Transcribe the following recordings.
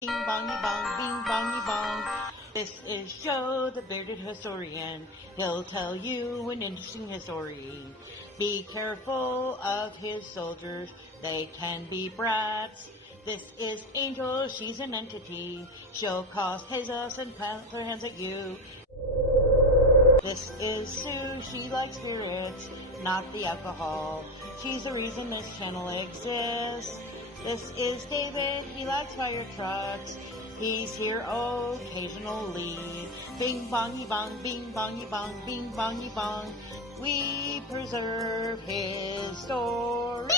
Bing bongy bong, bing bongy bong. This is Joe, the bearded historian. He'll tell you an interesting story. Be careful of his soldiers, they can be brats. This is Angel, she's an entity. She'll cause chaos and plant her hands at you. This is Sue, she likes spirits, not the alcohol. She's the reason this channel exists. This is David, he likes fire trucks. He's here occasionally. Bing bongy bong, bing bongy bong, bing bongy bong. We preserve his story.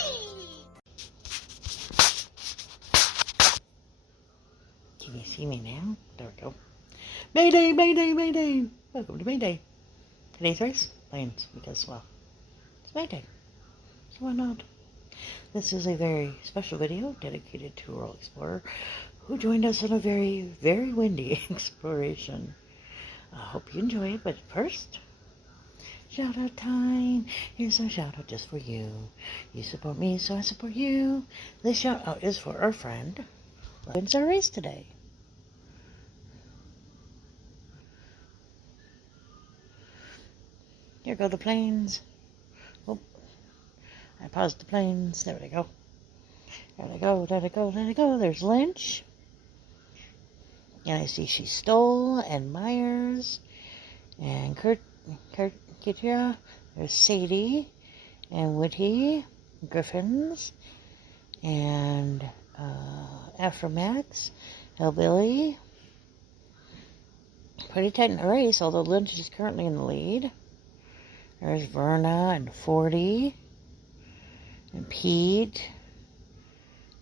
Can you see me now? There we go. Mayday, mayday, mayday. Welcome to Mayday. Today's race, planes, because, well, it's Mayday. So why not? This is a very special video dedicated to Rural Explorer who joined us on a very, very windy exploration. I hope you enjoy it, but first, shout out time. Here's a shout out just for you. You support me, so I support you. This shout out is for our friend who wins our race today. Here go the planes. Oh, I paused the planes. There they go. There they go, there they go, there they go. There's Lynch. And I see she's Stoll and Myers and Kitria. There's Sadie and Whitty, Griffins, and Afromax, Hellbilly. Pretty tight in the race, although Lynch is currently in the lead. There's Verna and 40 and Pete,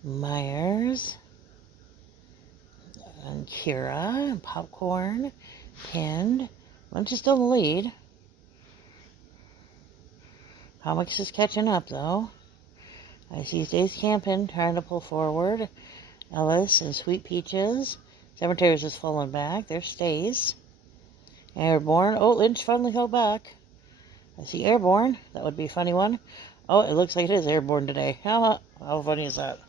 Myers, and Kira, and Popcorn, Pinned. Lynch is still in the lead. Comics is catching up, though. I see Stace Campin trying to pull forward. Ellis and Sweet Peaches. Cemeteries is falling back. There's Stace. Airborne. Oh, Lynch finally held back. I see Airborne. That would be a funny one. Oh, it looks like it is Airborne today. How funny is that?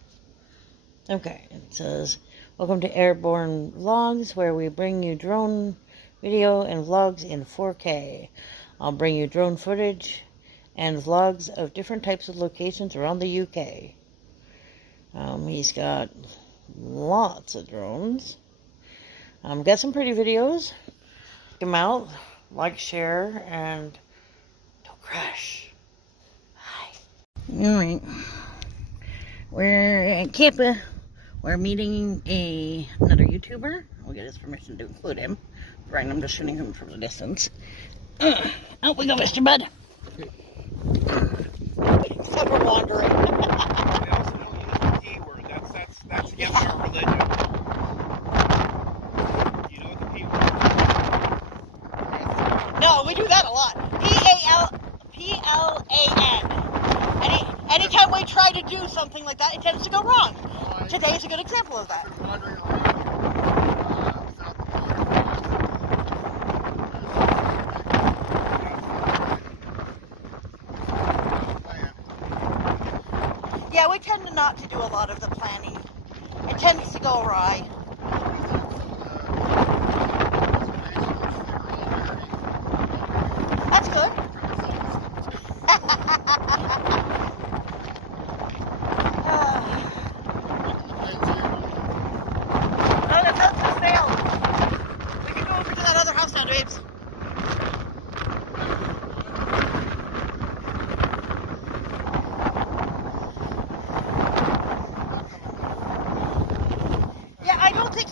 Okay, it says, welcome to Airborne Vlogs, where we bring you drone video and vlogs in 4K. I'll bring you drone footage and vlogs of different types of locations around the UK. He's got lots of drones. Got some pretty videos. Check them out. Like, share, and don't crash. Hi. Alright. We're at Kappa. We're meeting another YouTuber. We'll get his permission to include him. Right, I'm just shooting him from a distance. Out we go, Mr. Bud. So we're wandering. They also don't use the P word. That's against our religion. Do you know what the P word is? No, we do that a lot. P-L-A-N. Anytime we try to do something like that, it tends to go wrong. Today is a good example of that. Yeah, we tend to not to do a lot of the planning. It tends to go awry. That's good.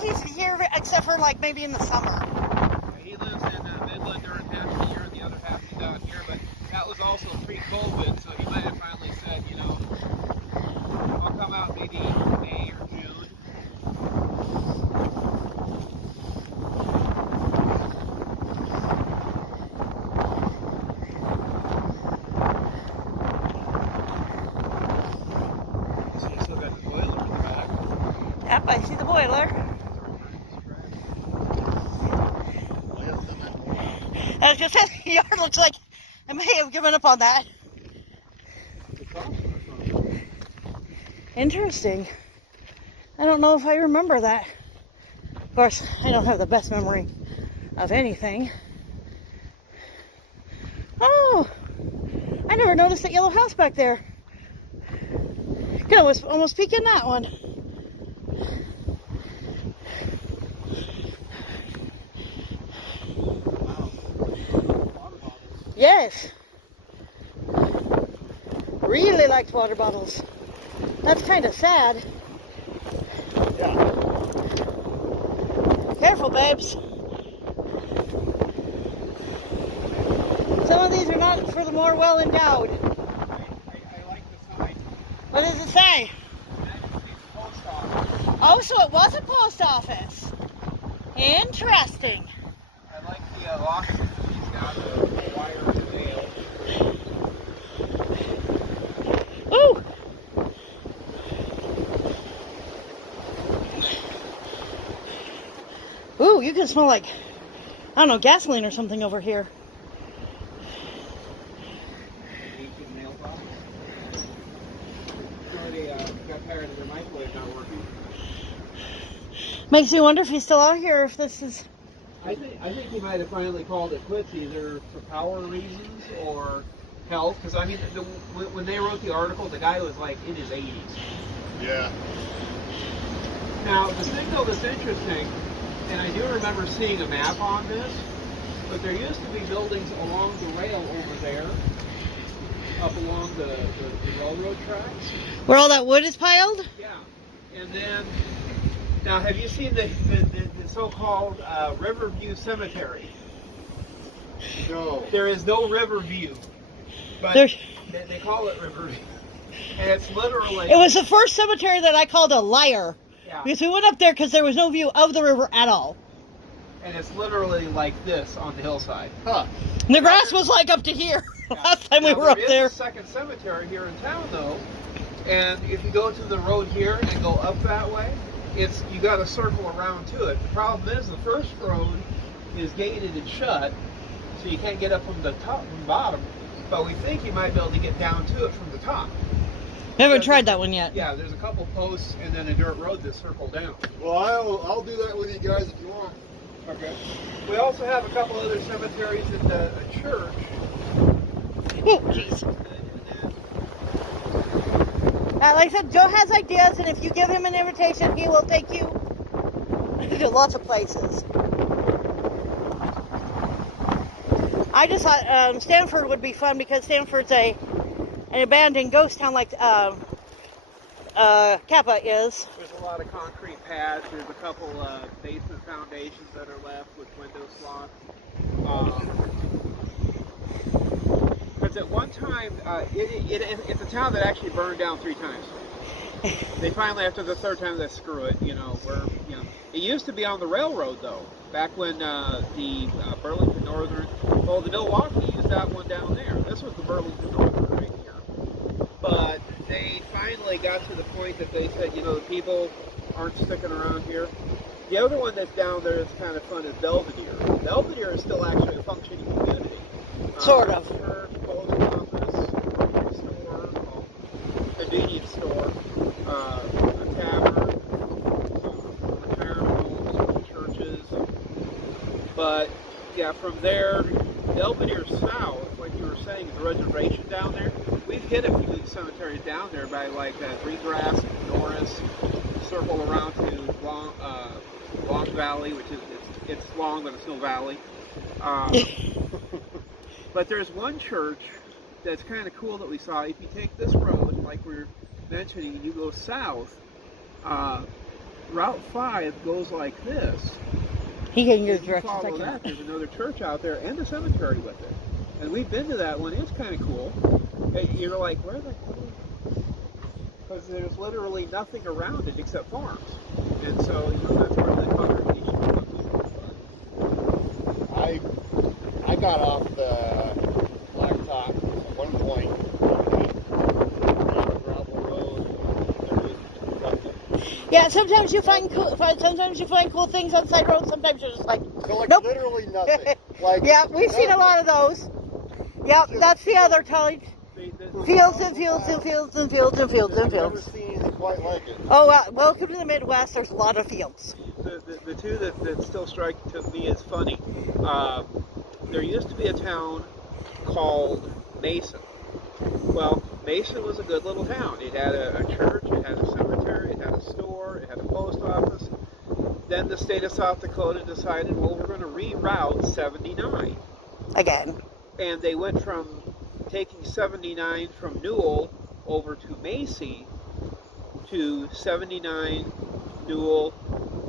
He's here except for like maybe in the summer. Yeah, he lives in Midland during half the year and the other half he's down here, but that was also pre-COVID, so he might have finally said, you know, I'll come out maybe May or June. So you still got the boiler in the back. Yep, I see the boiler. I was just saying, the yard looks like I may have given up on that. Interesting. I don't know if I remember that. Of course, I don't have the best memory of anything. Oh, I never noticed that yellow house back there. Could almost peek in that one. Yes. Really liked water bottles. That's kind of sad. Yeah. Careful, babes. Some of these are not for the more well-endowed. I like the sign. What does it say? United States Post Office. Oh, so it was a post office. Interesting. I like the lock. He's got the wire in the nail. Ooh. Ooh, you can smell like, I don't know, gasoline or something over here. Ancient nail polish. Somebody got tired of their microwave not working. Makes me wonder if he's still out here, if this is... I think he might have finally called it quits, either for power reasons or health. Because I mean, when they wrote the article, the guy was like in his 80s. Yeah. Now the signal that's interesting, and I do remember seeing a map on this, but there used to be buildings along the rail over there, up along the railroad tracks. Where all that wood is piled? Yeah, and then now have you seen the so-called Riverview Cemetery? No. There is no Riverview, but There's... they call it Riverview, and it's literally. It was the first cemetery that I called a liar. Yeah, Because we went up there because there was no view of the river at all. and it's literally like this on the hillside. Huh. And the grass was like up to here last time we Now, were up there there. is a second cemetery here in town, though, and if you go to the road here and go up that way, you got to circle around to it. The problem is the first road is gated and shut, so you can't get up from the top and bottom. But we think you might be able to get down to it from the top. We haven't tried that one yet. Yeah, there's a couple posts and then a dirt road that circle down. Well, I'll do that with you guys if you want. Okay. We also have a couple other cemeteries in a church. Oh, jeez. Like I said, Joe has ideas, and if you give him an invitation, he will take you to lots of places. I just thought Stanford would be fun because Stanford's an abandoned ghost town like Kappa is. There's a lot of concrete pads. There's a couple basement foundations that are left with window slots. Because at one time, it's a town that actually burned down 3 times. They finally, after the 3rd time, they screw it. It used to be on the railroad though. Back when the Burlington Northern, well, the Milwaukee used that one down there. This was the Burlington Northern right here. But they finally got to the point that they said, the people aren't sticking around here. The other one that's down there that's kind of fun is Belvedere. Belvedere is still actually a functioning community. Sort of. Church, post office, grocery store, convenience store, a tavern, retirement homes, churches. But yeah, from there, Belvedere south, like you were saying, the reservation down there. We've hit a few cemeteries down there by like Greengrass and Norris. Circle around to Long Valley, which is it's long, but it's no valley. But there's one church that's kind of cool that we saw. If you take this road, like we were mentioning, you go south, Route 5 goes like this. He can use If you directions follow like that, that. there's another church out there and a cemetery with it. And we've been to that one. It's kind of cool. And you're like, where the hell? Because there's literally nothing around it except farms. And so, that's where the congregation comes. I got off the blacktop at one point. Gravel road. Yeah, sometimes you find cool things on side roads. Sometimes you're just like, So like nope. literally nothing. Like Yeah, we've seen a lot of those. Yep, that's the other type. Fields and fields and fields and fields and fields and I've never fields. seen anything quite like it. Oh, welcome to the Midwest. There's a lot of fields. the two that still strike to me as funny. There used to be a town called Mason. Well, Mason was a good little town. It had a church, it had a cemetery, it had a store, it had a post office. Then the state of South Dakota decided, well, we're going to reroute 79. Again. And they went from taking 79 from Newell over to Macy to 79 Newell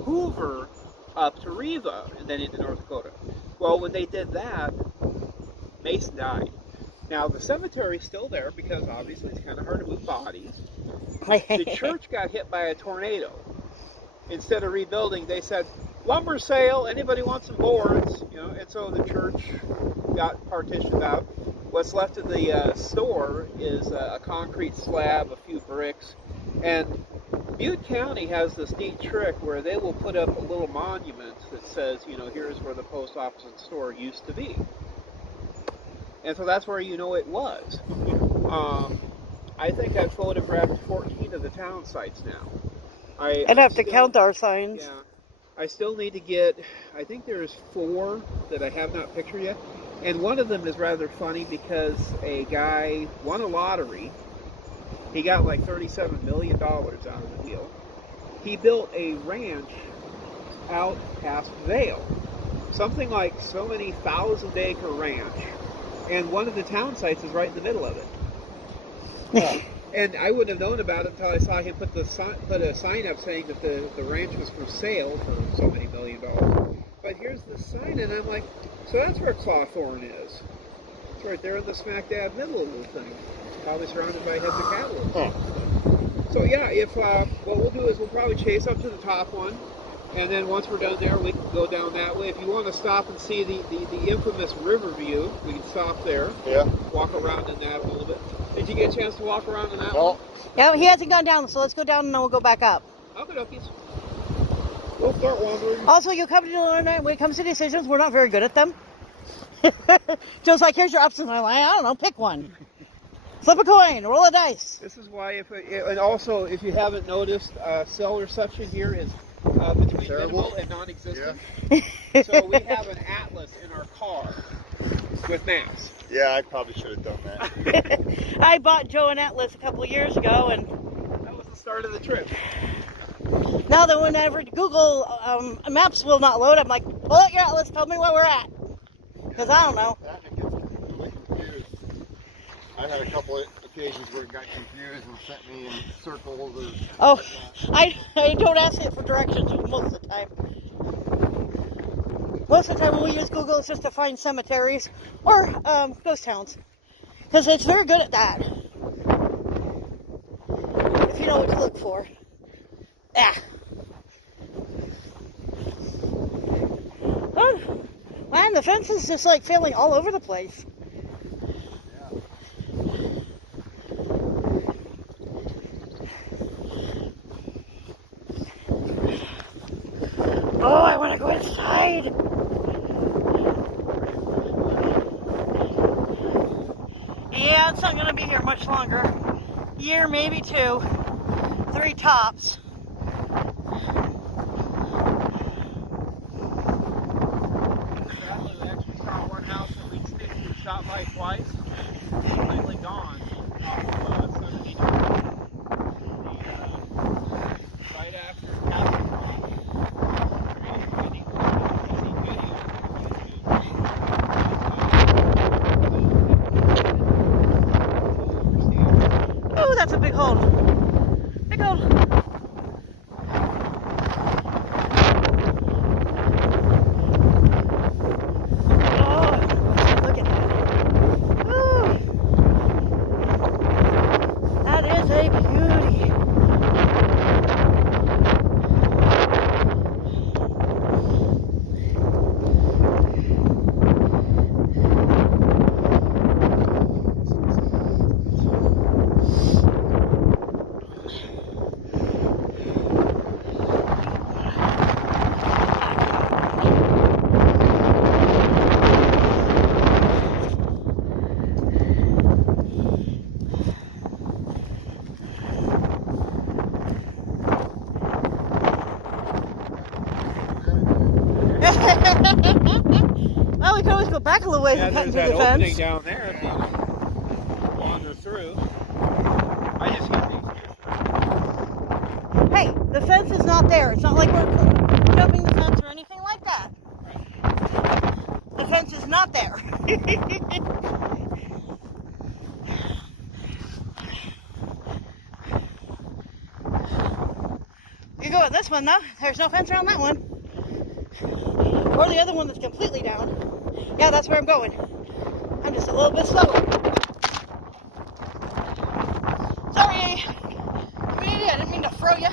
Hoover up to Riva and then into North Dakota. Well, when they did that, Mason died. Now, the cemetery's still there because obviously it's kind of hard to move bodies. The church got hit by a tornado. Instead of rebuilding, they said, lumber sale, anybody want some boards? You know, and so the church got partitioned out. What's left of the store is a concrete slab, a few bricks, and Butte County has this neat trick where they will put up a little monument that says, you know, here's where the post office and store used to be. And so that's where you know it was. I think I've photographed 14 of the town sites now. I'd have to count our signs. Yeah. I still need to get, I think there's 4 that I have not pictured yet. And one of them is rather funny because a guy won a lottery. He got like $37 million out of the deal. He built a ranch out past Vail. Something like so many 1,000-acre ranch. And one of the town sites is right in the middle of it. And I wouldn't have known about it until I saw him put a sign up saying that the ranch was for sale for so many $1 million. But here's the sign, and I'm like, so that's where Clawthorne is. It's right there in the smack dab middle of the thing. Probably surrounded by heads of cattle. Huh. So yeah, if what we'll do is we'll probably chase up to the top one, and then once we're done there, we can go down that way. If you want to stop and see the infamous river view, we can stop there. Yeah. Walk around in that a little bit. Did you get a chance to walk around in that No. one? Yeah, he hasn't gone down, so let's go down and then we'll go back up. Okay, dokies. We'll start wandering. Also, you come to when it comes to decisions, we're not very good at them. Joe's like, here's your options. I'm like, I don't know, pick one. Flip a coin, roll a dice. This is why, and also, if you haven't noticed, cell reception here is between Terrible. minimal and non-existent. Yeah. So we have an atlas in our car with maps. Yeah, I probably should have done that. I bought Joe an atlas a couple years ago, and that was the start of the trip. Now that whenever Google Maps will not load, I'm like, pull out your atlas, tell me where we're at. Because I don't know. That gets completely confused. I had a couple of occasions where it got confused and sent me in circles or... Oh, I don't ask it for directions most of the time. Most of the time when we use Google, it's just to find cemeteries or ghost towns. Because it's very good at that. If you know what to look for. Ah. Oh, man, the fence is just like failing all over the place. Oh, I want to go inside. Yeah, it's not going to be here much longer. Year, maybe 2, 3 tops. Sadly, we actually saw one house that we shot by twice. Completely gone off of 79. Right after Castle Oh, that's a big hole. Big hole. Oh, look at that. Ooh. Well, we can always go back a little ways Yeah, and cut there's into that the opening fence. down there if you wander through. I just hear these here. Hey, the fence is not there. It's not like we're jumping the fence or anything like that. The fence is not there. You go with this one though. There's no fence around that one. Or the other one that's completely down. Yeah, that's where I'm going. I'm just a little bit slower. Sorry. Community, I didn't mean to throw you.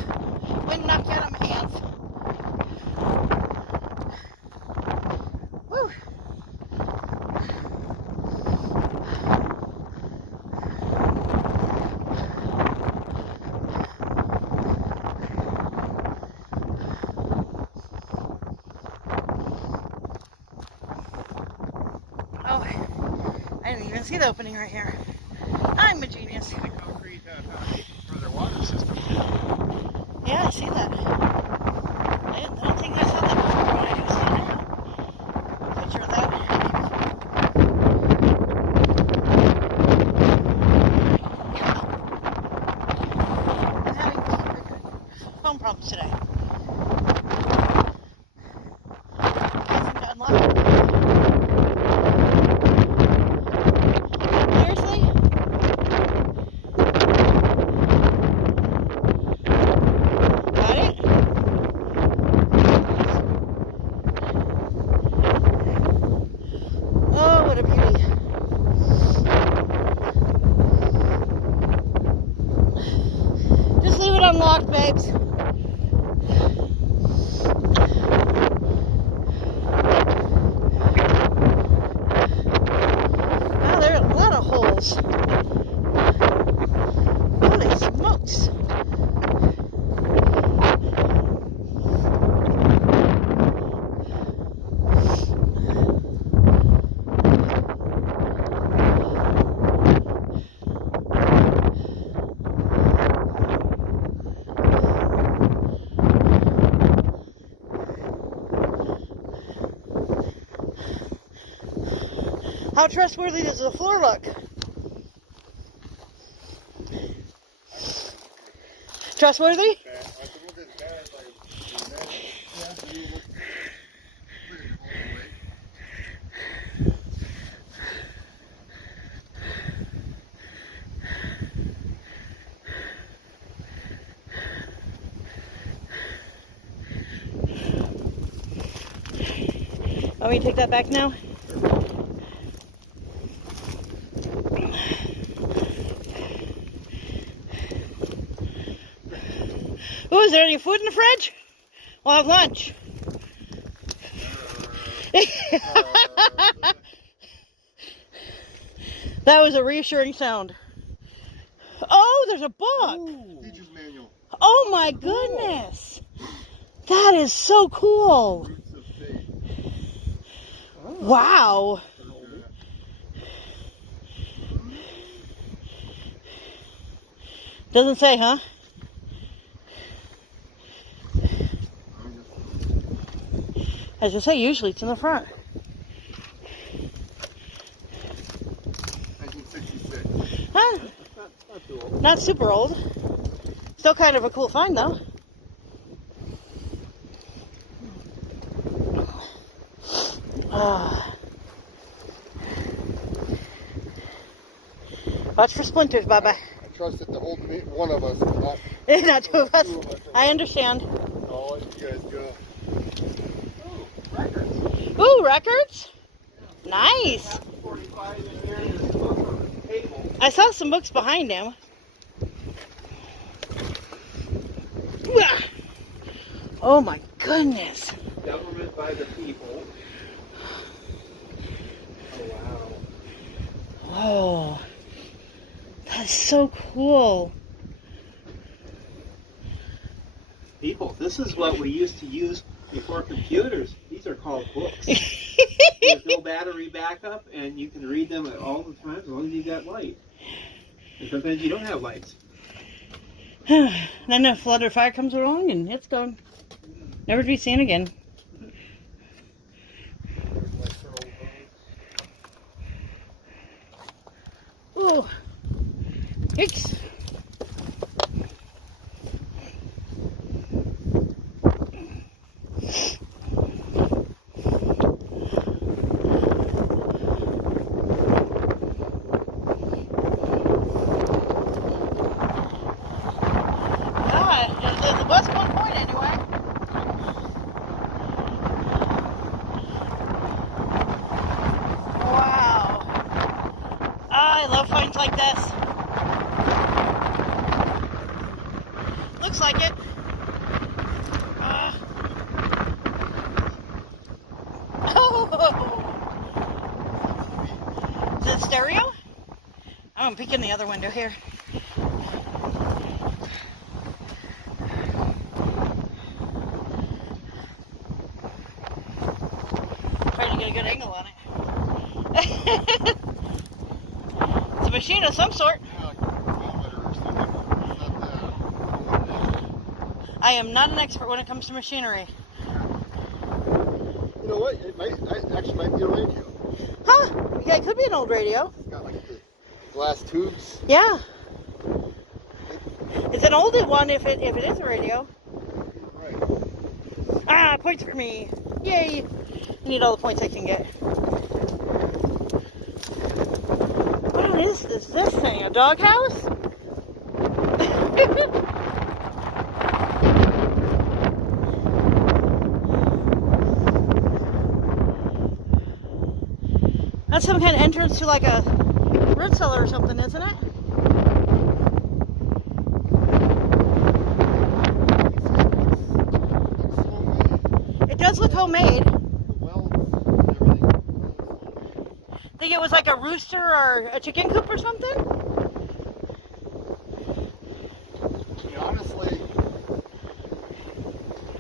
Wind knock you out of my hands. Woo. Oh, I didn't even see the opening right here. I'm a genius. The concrete foundation for their water system. Yeah, I see that. I don't think I saw that before, but I do see it now. Picture of that. I'm having phone problems today. Can't seem to unlock it. Seriously? Got it? Oh, what a beauty. Just leave it unlocked, babes. Wow, there are a lot of holes. Holy smokes. How trustworthy does the floor look? Trustworthy? Want me to take that back now? Oh, is there any food in the fridge? We'll have lunch. That was a reassuring sound. Oh, there's a book. Teacher's manual. Oh my goodness. That is so cool. Roots of faith. Wow. Doesn't say, huh? As I say, usually it's in the front. 1966. Huh? Not too old. Not super old. Still kind of a cool find, though. Ah. Watch for splinters, Baba. I trust it to hold me, one of us, not Not two of us. I understand. all you guys go. Records. Ooh, records? Nice. 45 in here. There's a book on the table. I saw some books behind him. Wah. Oh my goodness. Government by the people. Oh, wow. Oh, that's so cool. People, this is what we used to use before computers. These are called books. There's no battery backup, and you can read them at all the time as long as you got light. And sometimes you don't have lights. Then a flood or fire comes along and it's gone. Never to be seen again. Yikes. The bus one point anyway. Wow. I love finds like this. Looks like it. Oh. Is it stereo? Oh, I'm peeking the other window here. Trying to get a good angle on it. It's a machine of some sort. I am not an expert when it comes to machinery. You know what? It actually might be a radio. Huh? Yeah, it could be an old radio. It's got like the glass tubes. Yeah. It's an older one if it is a radio. Right. Ah, points for me. Yay. I need all the points I can get. What is this thing? A doghouse? That's some kind of entrance to like a root cellar or something, isn't it? It does look homemade. Think it was like a rooster or a chicken coop or something? Honestly,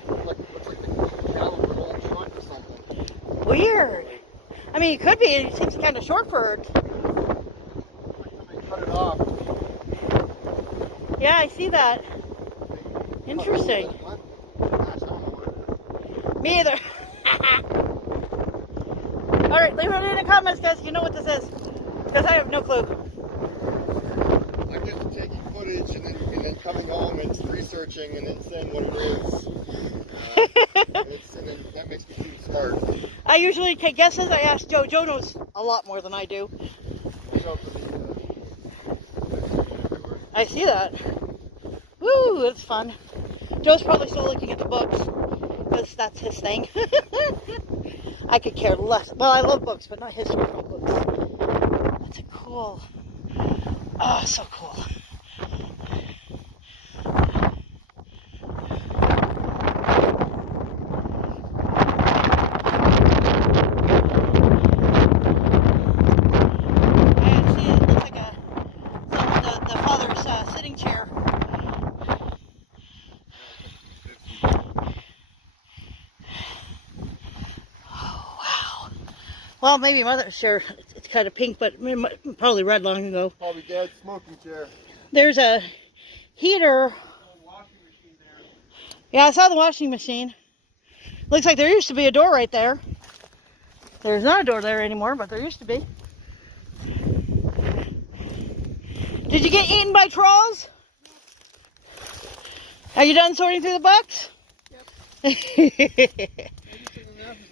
looks like the caliber of an old truck or something. Weird. I mean, it could be. It seems kind of short for it. Cut it off. Yeah, I see that. Interesting. What? Gosh, I don't know what. Me either. All right, leave it in the comments, guys. You know what this is, because I have no clue. I'm just taking footage and then coming home and researching and then saying what it is. And then that makes me seem smart. I usually take guesses. I ask Joe. Joe knows a lot more than I do. I see that. Woo, it's fun. Joe's probably still looking at the books, because that's his thing. I could care less. Well, I love books, but not historical books. That's a cool. Oh, so cool. I see it looks like the father's sitting chair. Well, maybe mother's chair. It's kind of pink, but probably red long ago. Probably dad's smoking chair. There's a heater. Yeah, I saw the washing machine. Looks like there used to be a door right there. There's not a door there anymore, but there used to be. Did you get eaten by trolls? Are you done sorting through the books? Yep.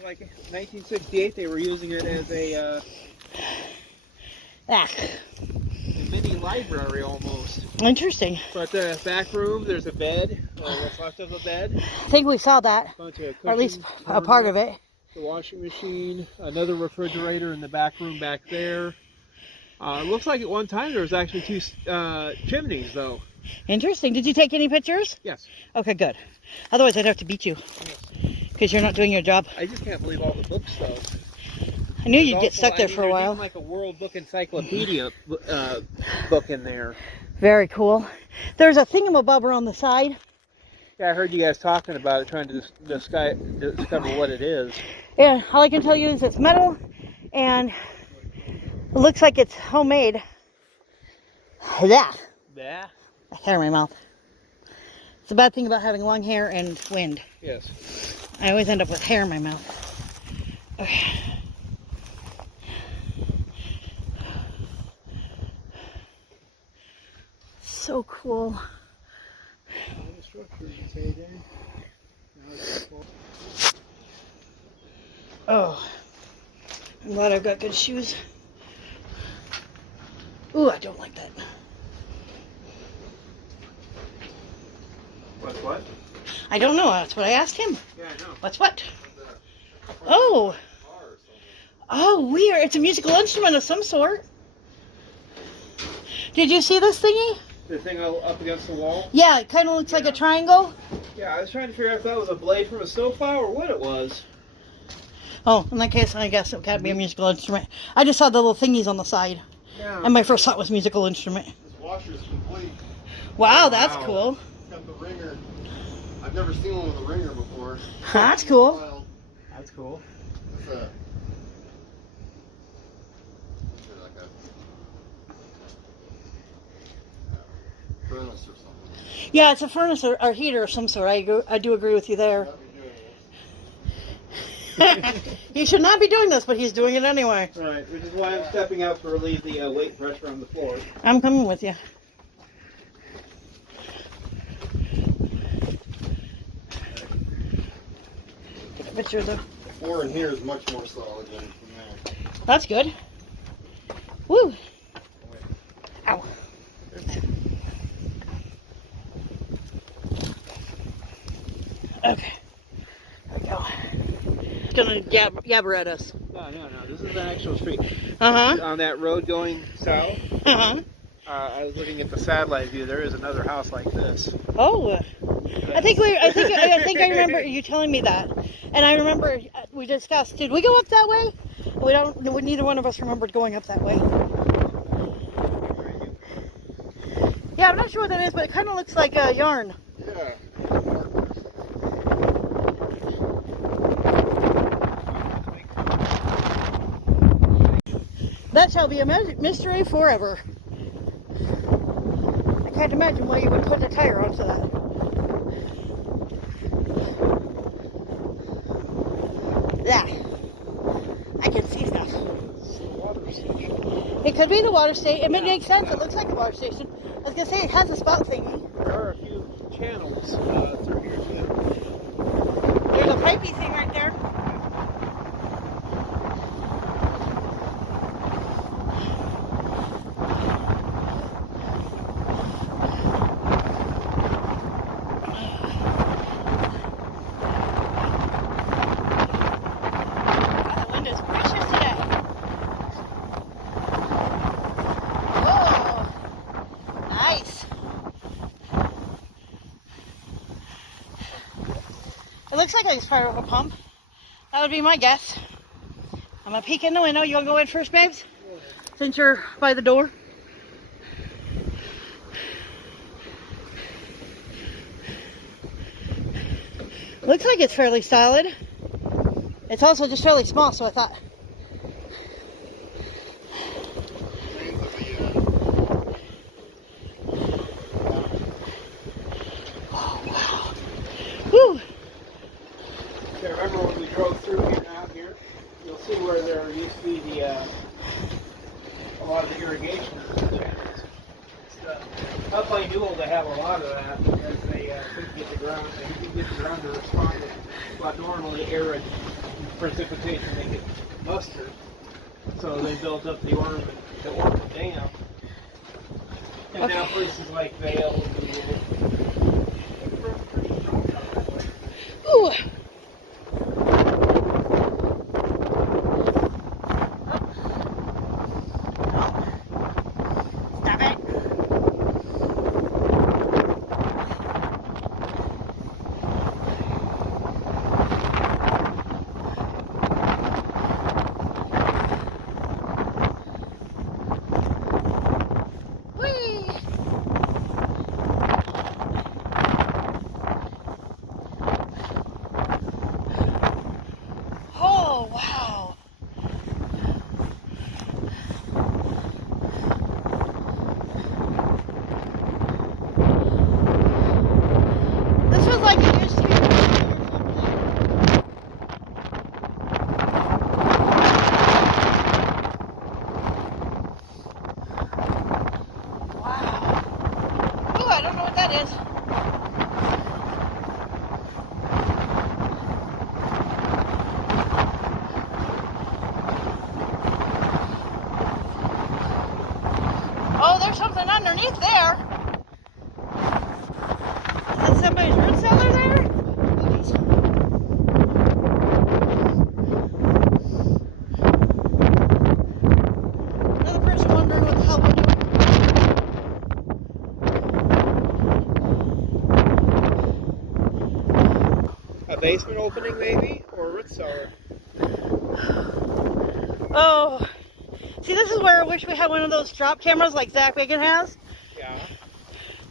Like 1968, they were using it as a mini library almost. Interesting. But the back room, there's a bed, or what's left of a bed. I think we saw that, Bunch of or at least cushions, a part of it. The washing machine, another refrigerator in the back room back there. It looks like at one time there was actually two chimneys, though. Interesting. Did you take any pictures? Yes. Okay, good. Otherwise, I'd have to beat you. Yes. Because you're not doing your job. I just can't believe all the books, though. I knew you'd get stuck there for a while. There's like a World Book Encyclopedia book in there. Very cool. There's a thingamabobber on the side. Yeah, I heard you guys talking about it, trying to discover what it is. Yeah, all I can tell you is it's metal, and it looks like it's homemade. Yeah. Yeah. Hair in my mouth. It's a bad thing about having long hair and wind. Yes. I always end up with hair in my mouth. Okay. so cool. The structure is heyday. Now it's full. Oh, I'm glad I've got good shoes. Ooh, I don't like that. What's what? I don't know. That's what I asked him. Yeah, I know. What's what? Oh. Oh, weird. It's a musical instrument of some sort. Did you see this thingy? The thing up against the wall? Yeah, it kind of looks like a triangle. Yeah, I was trying to figure out if that was a blade from a snowplow or what it was. Oh, in that case, I guess it can't be a musical instrument. I just saw the little thingies on the side. Yeah. And my first thought was musical instrument. This washer's complete. Wow, that's Wow. cool. It's got the ringer. I've never seen one with a ringer before. That's cool. Wild. That's cool. It's a... Is it like a furnace or something? Yeah, it's a furnace or heater of some sort. I do agree with you there. Not be doing this. He should not be doing this, but he's doing it anyway. Right, which is why I'm stepping out to relieve the weight pressure on the floor. I'm coming with you. Take a picture of the... The floor in here is much more solid than from there. That's good. Woo! Ow. Okay. There we go. It's gonna yabber at us. No. This is an actual street. Uh-huh. On that road going south, Uh-huh. I was looking at the satellite view. There is another house like this. Oh. I think I remember you telling me that. And I remember we discussed, did we go up that way? Neither one of us remembered going up that way. Yeah, I'm not sure what that is, but it kind of looks like a yarn. Yeah. That shall be a mystery forever. I can't imagine why you would put a tire onto that. Yeah. I can see stuff. It could be the water station. It makes sense. It looks like a water station. I was going to say it has a spout thingy. There are a few channels through here too. There's a pipey thing right there. The wind is precious today. Whoa. Nice. It looks like it's part of a pump. That would be my guess. I'm gonna peek in the window. You wanna go in first, babes? Since you're by the door. Looks like it's fairly solid. It's also just fairly small, so I thought. Oh, wow. Whew. Okay, remember when we drove through here out here? You'll see where there used to be the a lot of the irrigation channels. Up by Newell, they have a lot of that because they couldn't get the ground. They couldn't get the ground to respond to what normally arid precipitation they could muster. So they built up the Ormond Dam, and now places like Vail. Ooh. Stop it. Whee! basement opening, maybe, or a root cellar. Oh, see, this is where I wish we had one of those drop cameras like Zach Wigan has. Yeah.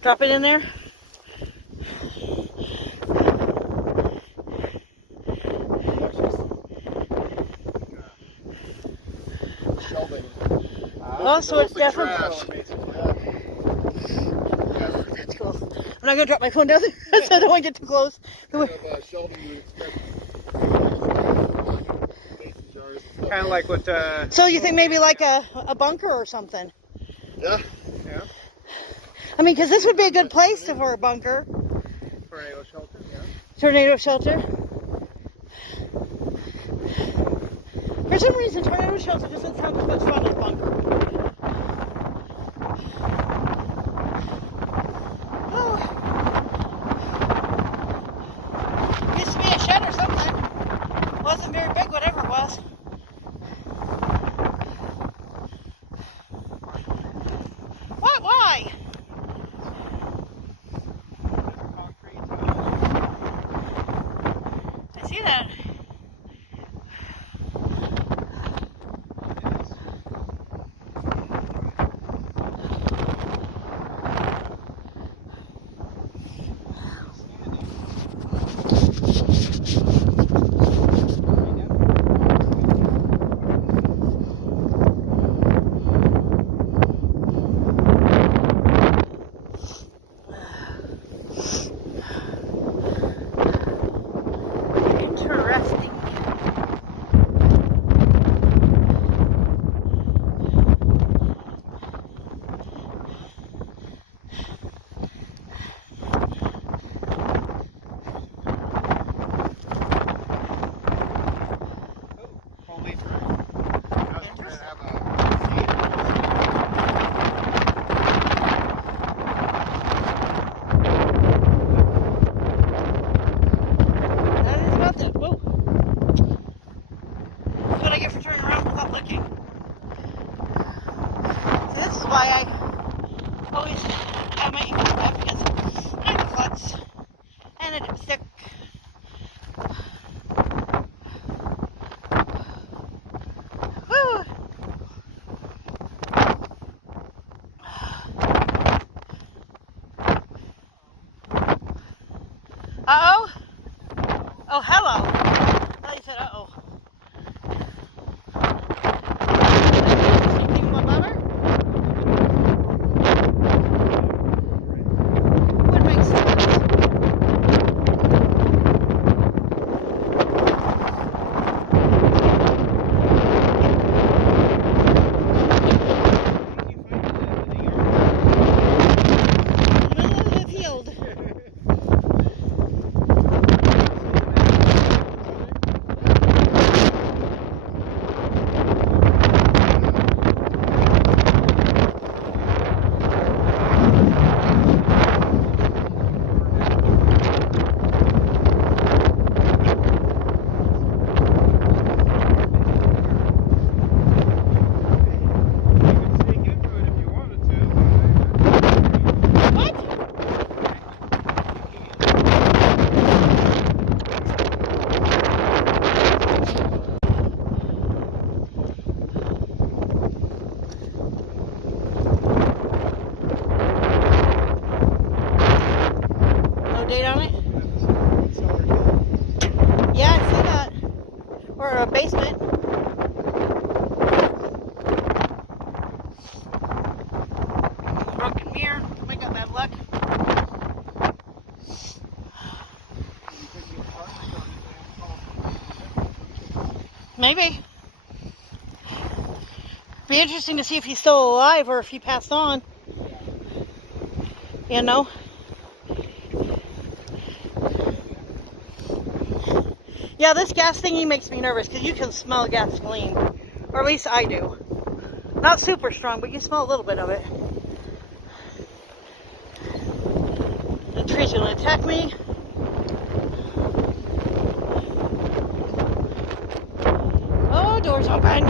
Drop it in there. Shelving. Oh, so it's definitely. Trash. That's cool. I'm not gonna drop my phone down there, so I don't want to get too close. Shelving you expect. Mason jars and stuff. Kind of like what. So you think maybe like a bunker or something? Yeah. Yeah. I mean, because this would be a good place for a bunker. Tornado shelter. Yeah. Tornado shelter. For some reason, tornado shelter doesn't sound as much fun as bunker. Oh. Used to be a shed or something. Wasn't very big, whatever it was. What? Why? I see that. Interesting. Homemade room. I was going to have a. That is about it. Whoa. That's what I get for turning around without looking. So this is why I always have my email back, because I'm a klutz and a dipstick. Woo! Uh-oh? Oh, hello. I thought you said uh-oh. Something more bummer? Would make sense. Middle of the field. What? No date on it? Yeah, I see that. Or a basement. Broken mirror. I got bad luck. Maybe. Be interesting to see if he's still alive or if he passed on. You know? Yeah, this gas thingy makes me nervous because you can smell gasoline. Or at least I do. Not super strong, but you smell a little bit of it. The tree's gonna attack me. Oh, door's open.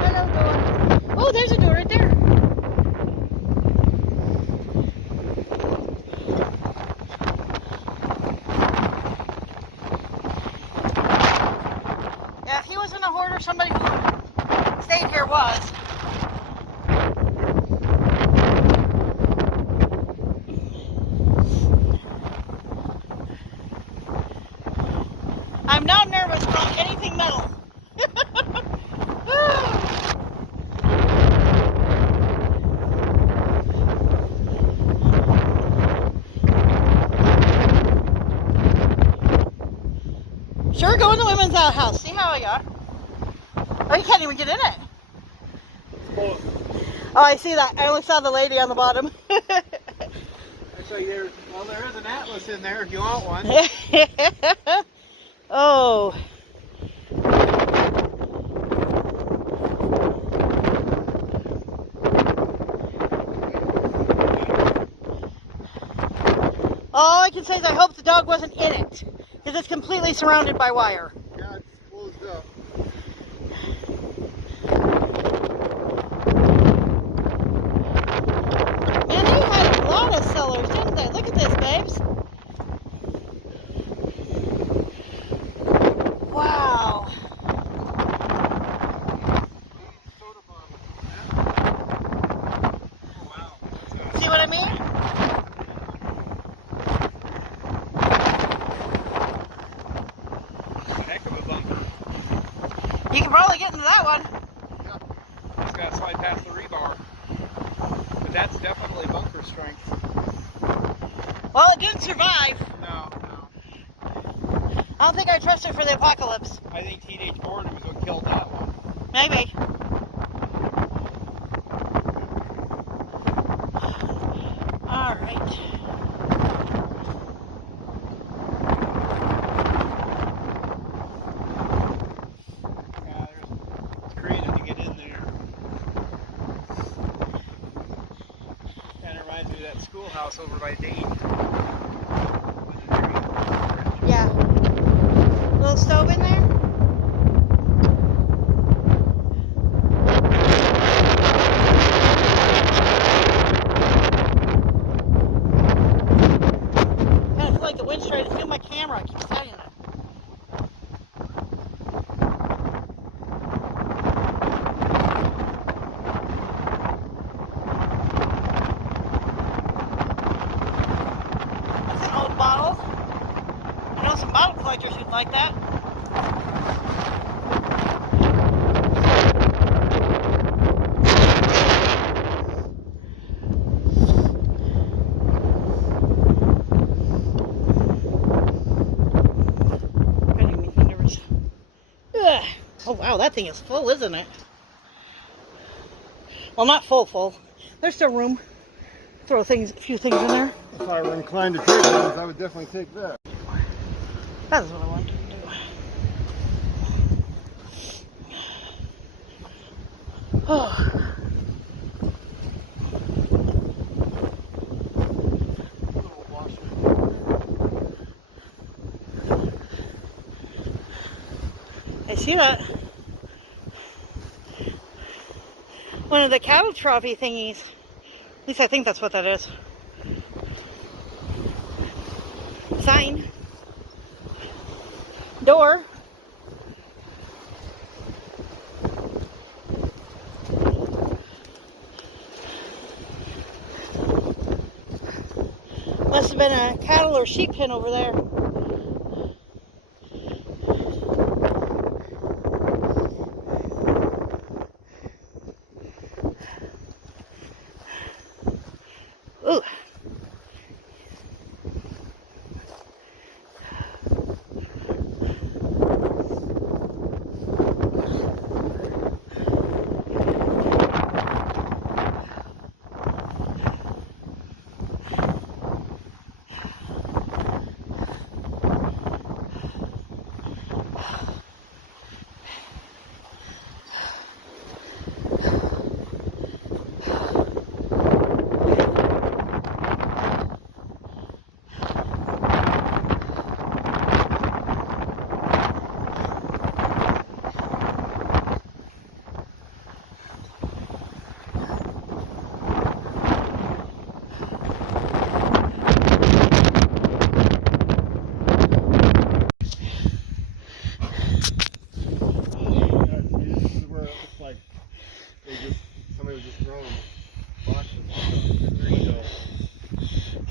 Hello, door. Oh, there's a door right there. somebody who stayed here was. I'm not nervous about anything metal. Sure, go in the women's outhouse. See how I are. Oh, you can't even get in it. Oh, Oh, I see that. I only saw the lady on the bottom. I show you there. Well, there is an Atlas in there if you want one. Oh. All I can say is I hope the dog wasn't in it, because it's completely surrounded by wire. Yeah, it's closed up. Man, they had a lot of sellers, didn't they? Look at this, babes. Wow. Soda bottle. Oh, wow. See what I mean? Heck of a bunker. You can probably get into that one. Just gotta slide past the rebar. But that's definitely bunker strength. Well, it didn't survive. No. I don't think I trust it for the apocalypse. I think Teenage Boredom is what killed that one. Maybe. All right. Yeah, it's creative to get in there. Kind of reminds me of that schoolhouse over by Dane. Yeah. Little stove in there? Kind of feel like the wind's trying to feel my camera. I keep saying that. That's an old bottle. I know some bottle collectors who'd like that. Getting me nervous. Ugh. Oh wow, that thing is full, isn't it? Well, not full. There's still room. Throw a few things in there. If I were inclined to take those, I would definitely take that. That's what I wanted to do. Oh. Little washer. I see that. One of the cattle trophy thingies. At least I think that's what that is. Sign. Door. Must have been a cattle or sheep pen over there. Ooh.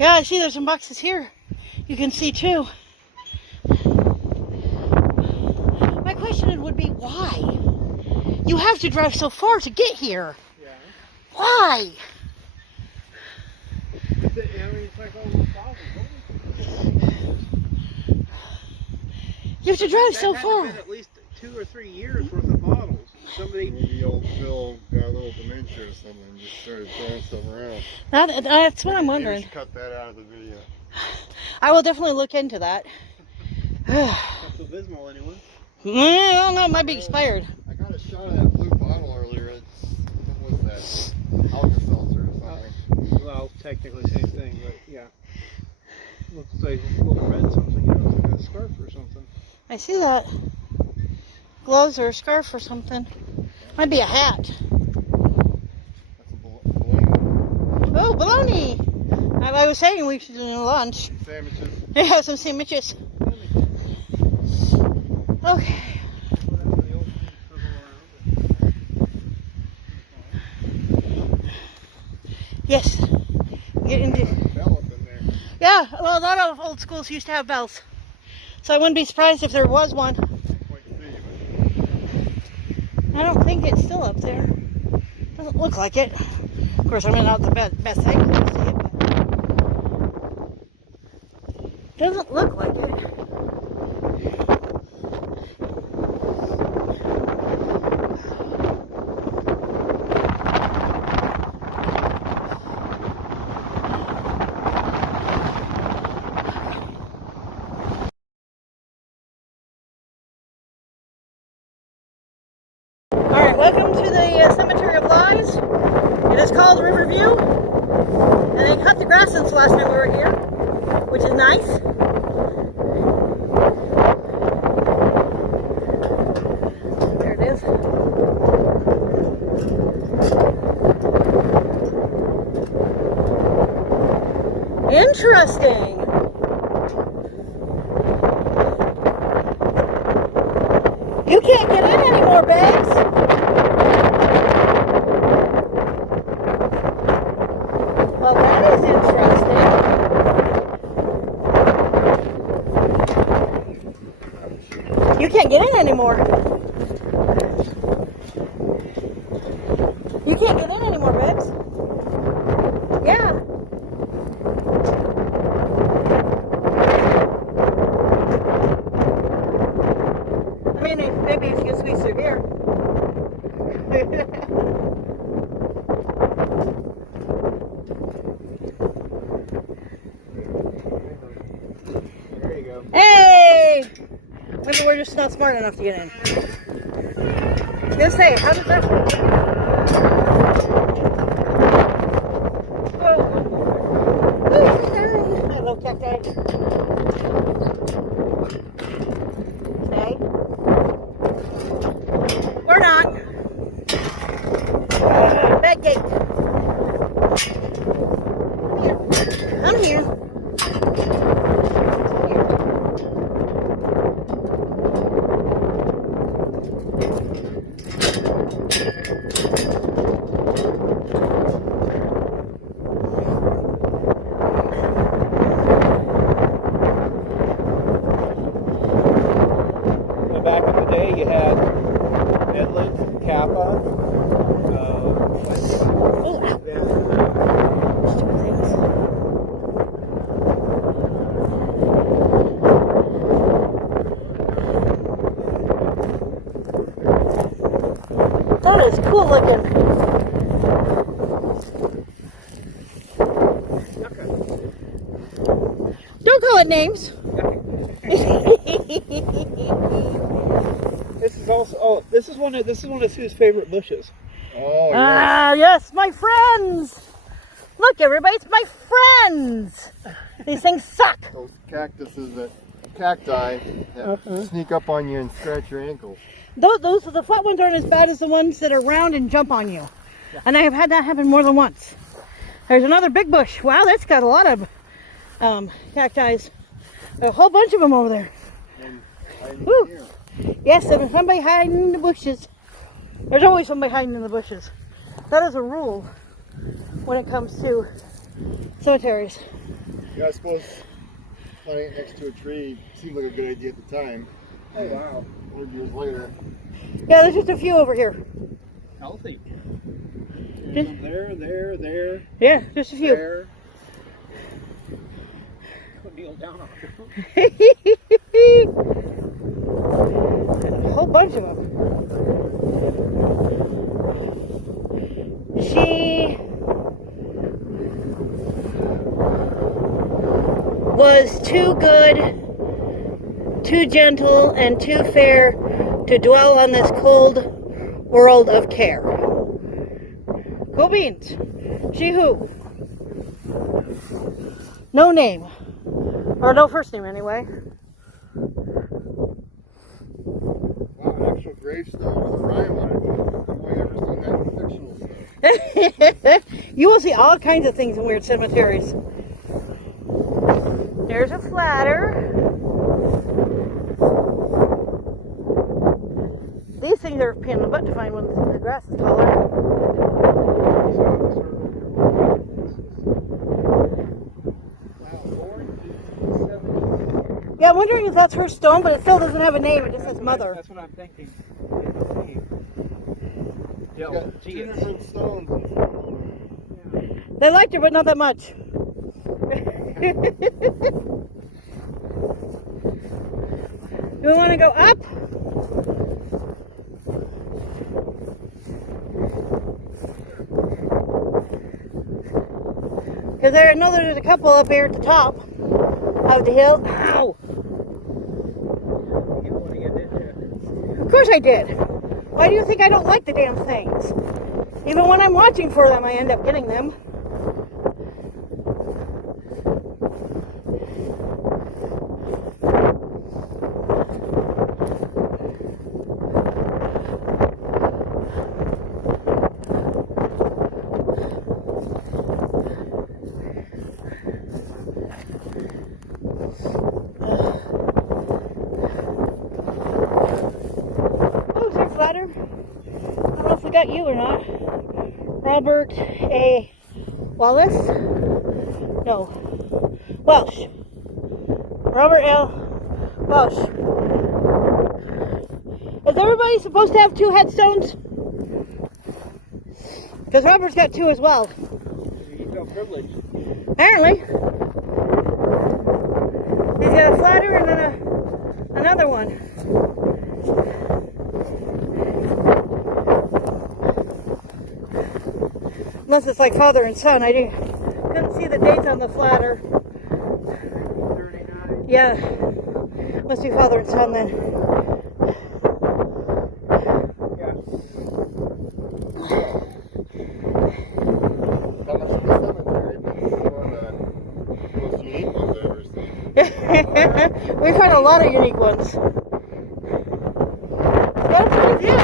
Yeah, I see there's some boxes here. You can see too. My question would be why? You have to drive so far to get here. Yeah. Why? It's like all those bottles. You have to drive That so had to far. been at least 2 or 3 years worth of bottles. Somebody. Maybe old Phil got a little dementia or something and just started throwing stuff around. That's what I'm Maybe we wondering. should cut that out of the video. I will definitely look into that. Pepto Bismol, anyone? I don't know, it might be expired. I got a shot of that blue bottle earlier. What was that? Alka-Seltzer or something. Well, technically same thing, but yeah. Looks like a little red something, you know, like a scarf or something. I see that. Gloves or a scarf or something. Might be a hat. That's a balloon. Oh, bologna! I was saying we should do lunch. Sandwiches. Yeah, some sandwiches. Okay. Yes. Get into. Bell up in there. Yeah, well, a lot of old schools used to have bells. So I wouldn't be surprised if there was one. Can't quite see, but I don't think it's still up there. Doesn't look like it. Of course, I'm not the best angle to see it, but doesn't look like it. Alright, welcome to the Cemetery of Lies. It is called Riverview. And they cut the grass since the last time we were here, which is nice. There it is. Interesting. You can't get in anymore, babes. Well, that is interesting. You can't get in anymore. You can't get in anymore, babes. Yeah. I mean, maybe if you squeeze through here. There you go. Hey! Maybe we're just not smart enough to get in. I was gonna say, how did that work? Oh. Ooh, hello, cacti. Okay. Or not. Bad gate. Come here. Back in the day, you had Midland, Kappa, Oh, ow. then Stupid things. That is cool looking. Don't call it names. this is also this is one of Sue's favorite bushes. oh yeah. Ah, yes, my friends. Look, everybody, it's my friends. These things suck. Those cacti that sneak up on you and scratch your ankles. Those the flat ones aren't as bad as the ones that are round and jump on you. And I have had that happen more than once. There's another big bush. Wow, that's got a lot of cacti. A whole bunch of them over there. Woo. Yes, there's somebody hiding in the bushes. There's always somebody hiding in the bushes. That is a rule when it comes to cemeteries. Yeah, I suppose planting it next to a tree seemed like a good idea at the time. Oh wow. 100 years later. Yeah, there's just a few over here. Healthy. Just- There. Yeah, just a few. There. Go kneel down on A whole bunch of them. She was too good, too gentle, and too fair to dwell on this cold world of care. Cool beans. She who? No name. Or no first name anyway. Wow, an actual gravestone with a rhyme on it. I've only ever seen that in fictional stuff. You will see all kinds of things in weird cemeteries. There's a flatter. These things are a pain in the butt to find when the grass is taller. Yeah, I'm wondering if that's her stone, but it still doesn't have a name. It just says mother. That's what I'm thinking. It's got two Gee, it's- different stones and stuff. They liked her, but not that much. Do we want to go up? Because I know there's a couple up here at the top of the hill. Ow! you don't want to get in there. Of course I did. Why do you think I don't like the damn things? Even when I'm watching for them, I end up getting them. Oh, is there a flatter? I don't know if we got you or not. Robert A. Wallace? No. Welsh. Robert L. Welsh. Is everybody supposed to have 2 headstones? Because Robert's got 2 as well. You feel privileged. Apparently. He's got a flatter and then another one. Unless it's like father and son. I couldn't see the dates on the flatter. 39. Yeah. Must be father and son then. Yeah. That must be a cemetery, but it's one of the most unique ones I've ever seen. We find a lot of unique ones. Got a pretty view.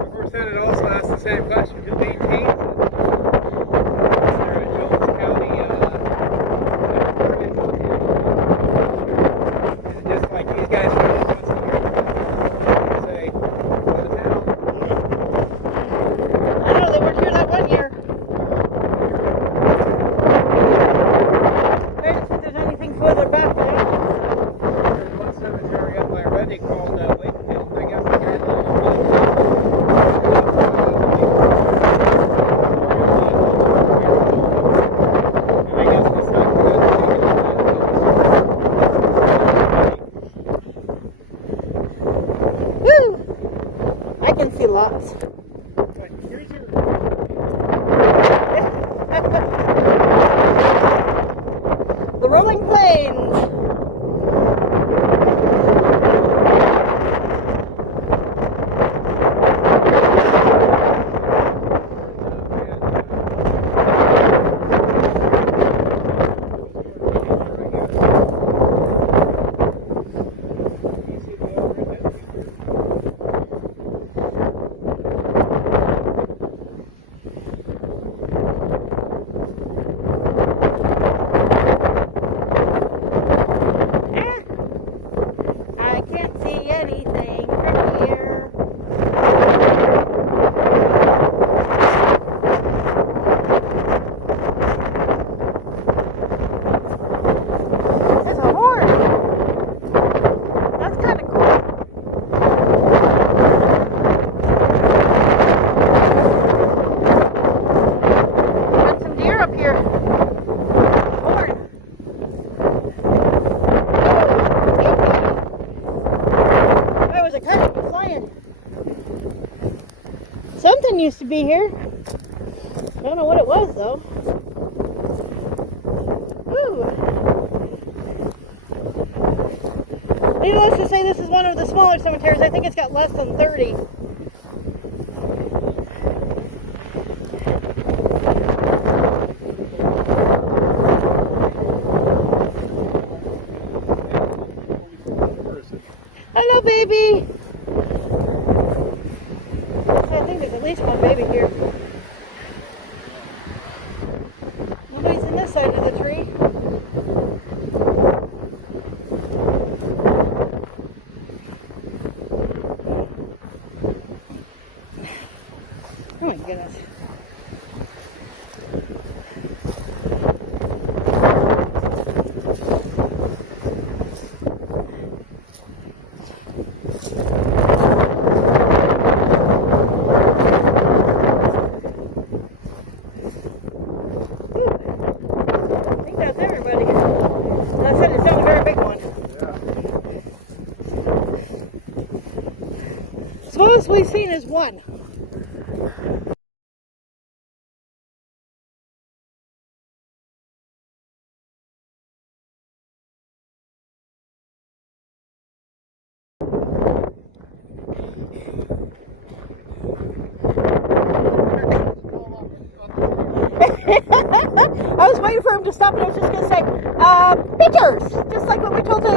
Of course, then it also asks the same question: who maintains it? They're in Jones County, just like these guys say, go to town. I know they weren't here that one year. I didn't think there's anything further back there. There's one cemetery up by Redding called Wakefield. I guess the guy lives and I guess it's not Woo! I can see lots. Here's your The rolling plains. One used to be here. Don't know what it was though. Woo. Needless to say, this is one of the smaller cemeteries. I think it's got less than 30. Hello, baby. I think there's at least one baby here. Nobody's in this side of the tree. Oh my goodness. I think that's everybody. That said, it's not a very big one. Smallest we've seen is one. I was waiting for him to stop, and I was just going to say, pictures! Just like what we told the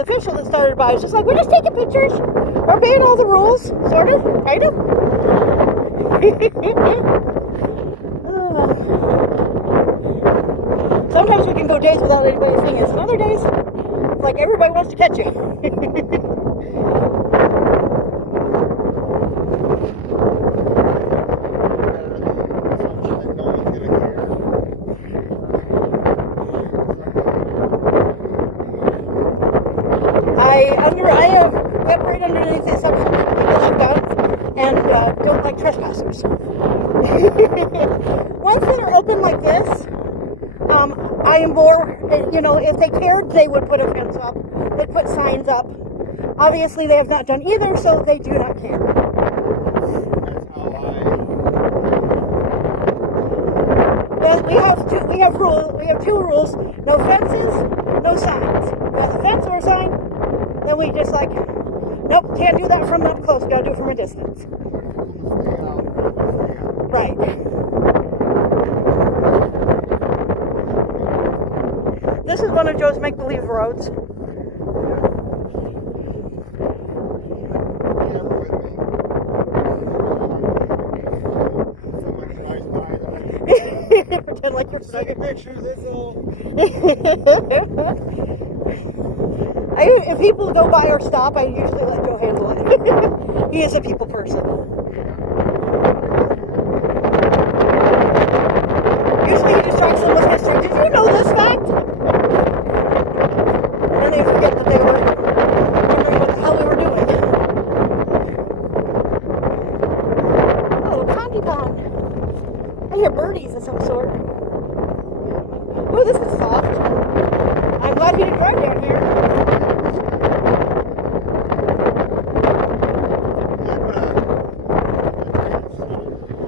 official that started by. It's just like, we're just taking pictures. We're obeying all the rules, sort of, kind of. Sometimes we can go days without anybody seeing us, and other days, it's like everybody wants to catch you. I operate underneath the assumption that people have guns and don't like trespassers. Ones that are open like this, I am more, if they cared, they would put a fence up. They'd put signs up. Obviously, they have not done either, so they do not care. Well, we have two rules. No fences, no signs. If you have a fence or a sign, then we just like, nope, can't do that from up close. Gotta do it from a distance. Right. This is one of Joe's make-believe roads. Pretend like you're taking pictures. That's all. If people go by or stop, I usually let Joe handle it. He is a people person. Usually he distracts them with history. Did you know this fact? And then they forget that they were wondering what the hell we were doing. Oh, a candy pond. I hear birdies of some sort. Oh, this is soft. I'm glad he didn't drive down here.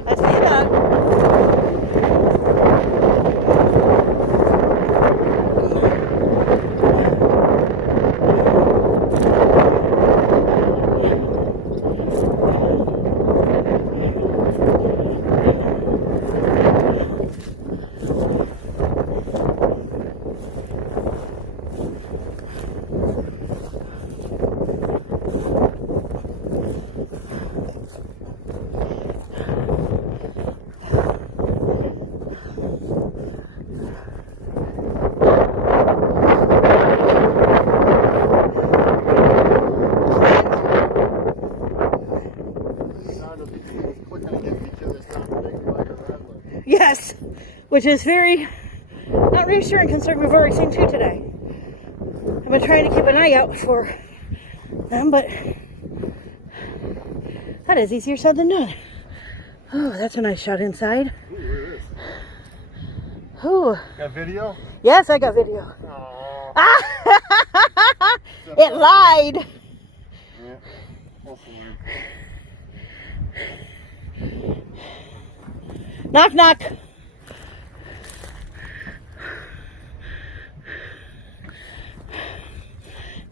I see that. Yes, which is very not reassuring considering we've already seen two today. I've been trying to keep an eye out for them, but that is easier said than done. Oh, that's a nice shot inside. Ooh, Oh. got video? Yes, I got video. Aww. It lied. Yeah. Also, Knock, knock.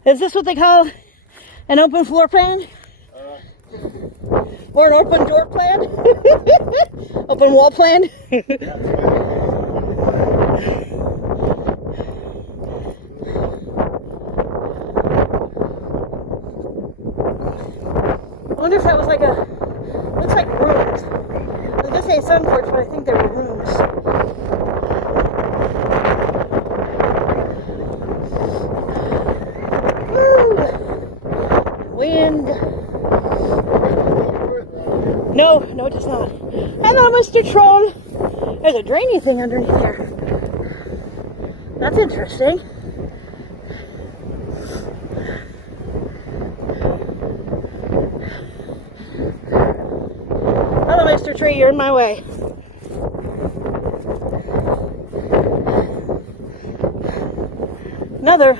Is this what they call an open floor plan? Or an open door plan? Open wall plan? I wonder if that was like a, looks like rooms. I was gonna say sun porch, but I think they were rooms. Woo! Wind. No, no it does not. Hello, Mr. Troll. There's a drainy thing underneath there. That's interesting. Hello, Mr. Tree, you're in my way. Another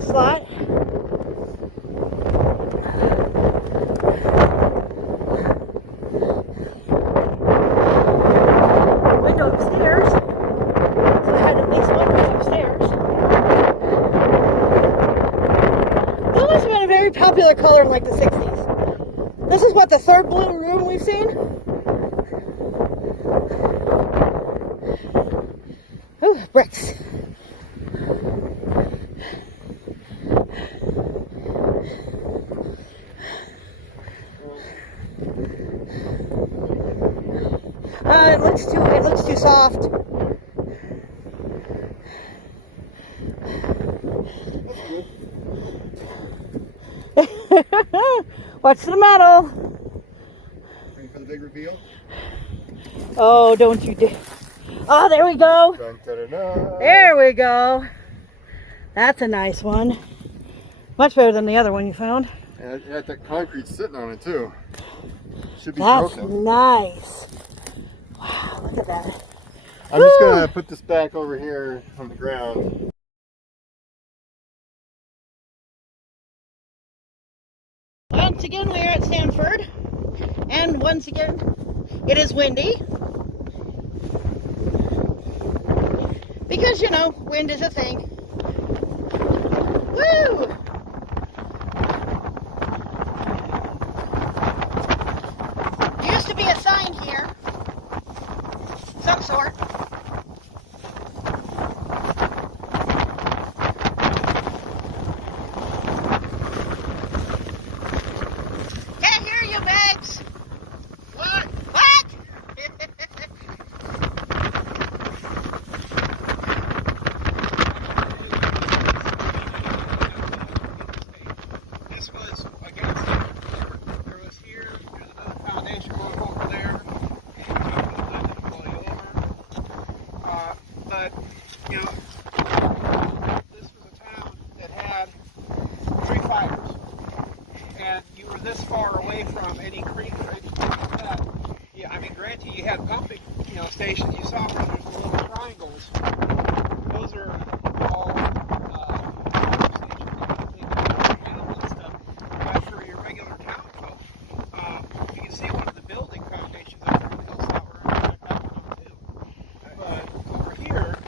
slot. Window upstairs. So I had at least one room upstairs. Blue has been a very popular color in like the 60s. This is what, the third blue room we've seen? Ooh, bricks. It looks too soft. Watch the metal. Ready for the big reveal? Oh, don't you dare. Oh, there we go. Dun, dun, dun, dun. There we go. That's a nice one. Much better than the other one you found. And it had that concrete sitting on it too. Should be That's broken. nice. Wow, look at that. I'm just gonna put this back over here on the ground. Once again, we are at Stanford, and once again, it is windy. Because, you know, wind is a thing. Woo! There used to be a sign here, some sort. Can't hear you, Max. What? What? This was against there was here, there's another foundation going over there. But you know, this was a town that had 3 fires, and you were this far away from any creeks or anything like that. Yeah, I mean, granted, you had pumping, you know, stations. You saw where there's the little triangles. Those are all and stuff. But for your regular town folk, you can see one of the building foundations up there on the hillside where I back up too. But over here,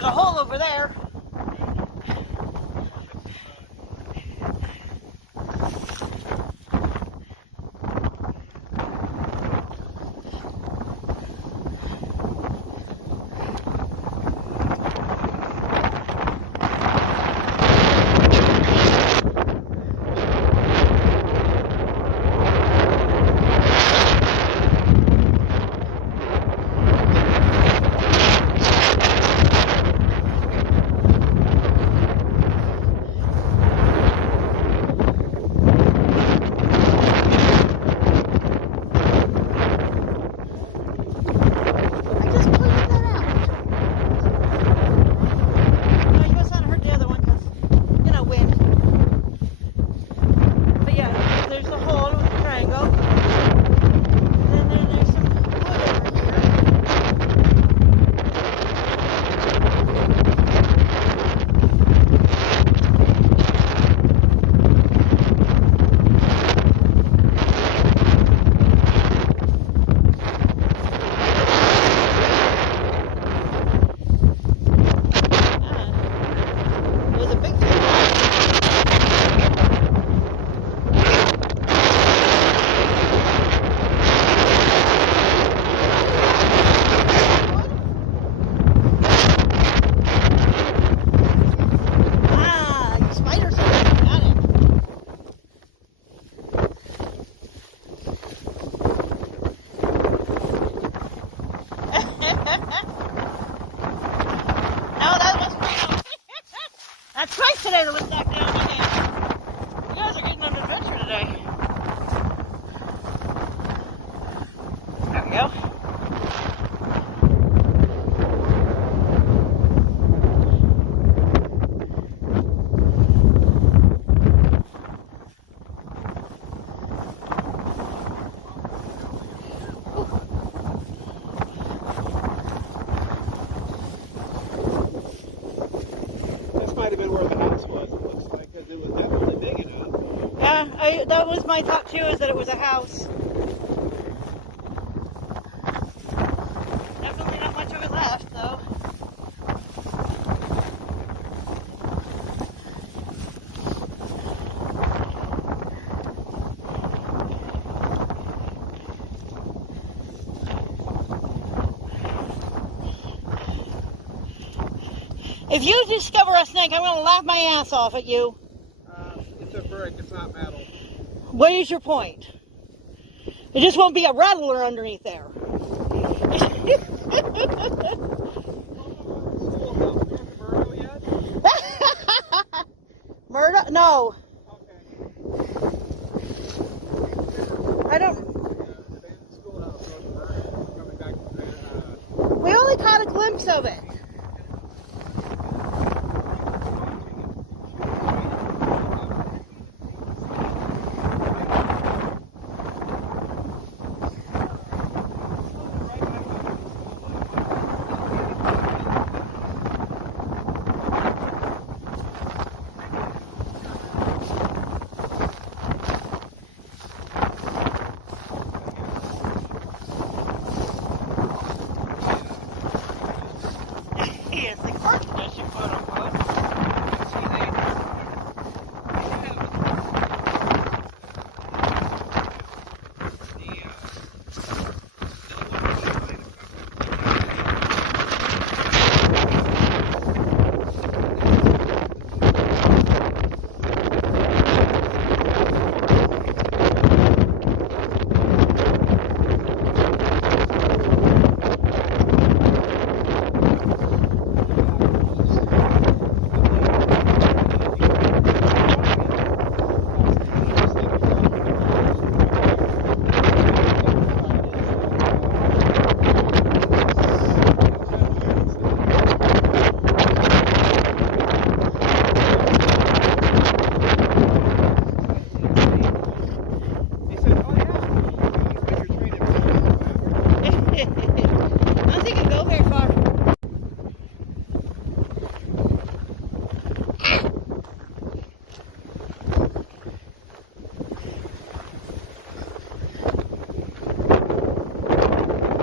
there's a hole over there. That's twice today that was knocked down my hand. You guys are getting an adventure today. There we go. Might have been where the house was, it looks like, because it was definitely big enough. Yeah, that was my thought too, is that it was a house. Definitely not much of it left, though. If you discover a snake, I'm going to laugh my ass off at you. It's a brick, it's not metal. What is your point? It just won't be a rattler underneath there. Murder? No. Okay. I don't. We only caught a glimpse of it. It's the first fishing, quote unquote.